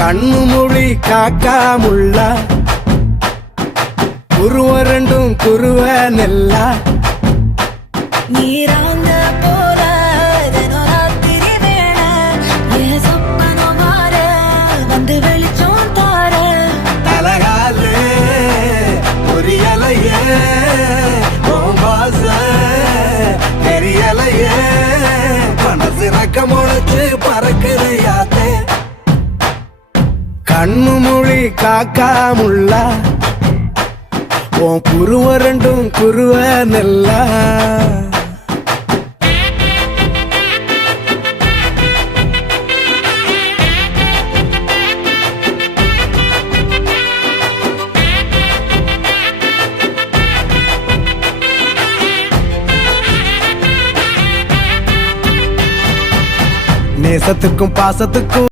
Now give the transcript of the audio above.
கண்ணு மொழி காக்காமுள்ள குருவ ரெண்டும் குருவ நெல்லா நீராங்க போல தினராத்திரி வேண என் சொப்பனம் மாற வந்து வெளிச்சம் தார தலகாலே பொரியலையே ஓம்பாச தெரியலையே மனசு ரக்க முளைச்சு பறக்குறையாத்தே கண்ணு மொழி காக்காமுள்ள உன் குருவ ரெண்டும் குருவ நெல்லா நேசத்துக்கும் பாசத்துக்கும்